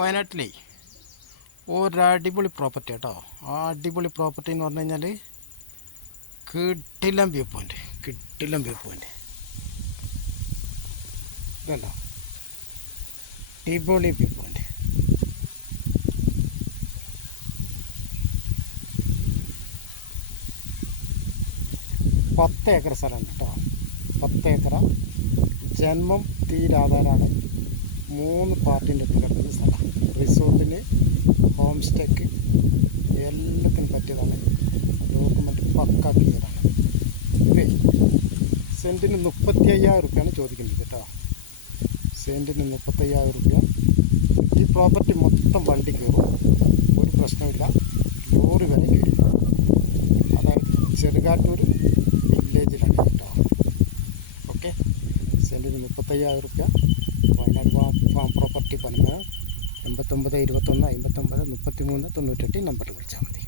വയനാട്ടിലേ ഒരടിപൊളി property കേട്ടോ. ആ അടിപൊളി പ്രോപ്പർട്ടി എന്ന് പറഞ്ഞു കഴിഞ്ഞാൽ കിടിലം വ്യൂ പോയിന്റ്. ഇതുണ്ടോ, അടിപൊളി വ്യൂ പോയിന്റ്. പത്ത് ഏക്കർ സ്ഥലമുണ്ട് കേട്ടോ. 10 ഏക്കറ. ജന്മം തീരാധാരാണ്. 3 പാർട്ടിൻ്റെ അടുത്ത് കിടക്കുന്ന സ്ഥലം. റിസോർട്ടിന്, ഹോം സ്റ്റേക്ക് എല്ലാത്തിനും പറ്റിയതാണ്. ഡോക്യുമെൻ്റ് പക്ക ക്ലിയറാണ്. ഇതേ സെൻറ്റിന് 35,000 റുപ്യാണ് ചോദിക്കുന്നത് കേട്ടോ. സെൻറ്റിന് 35,000 റുപ്യ. ഈ പ്രോപ്പർട്ടി മൊത്തം വണ്ടി കയറും, ഒരു പ്രശ്നമില്ല. ലോറി വരെ കയറും. അതായത് ചെറുകാറ്റൂർ വില്ലേജിലാണ് കേട്ടോ. ഓക്കെ, സെൻറ്റിന് 35,000 റുപ്യ. വയനാട് ഫാം പ്രോപ്പർട്ടി പനമ 89 21 59 33 98 നമ്പറിൽ വിളിച്ചാൽ മതി.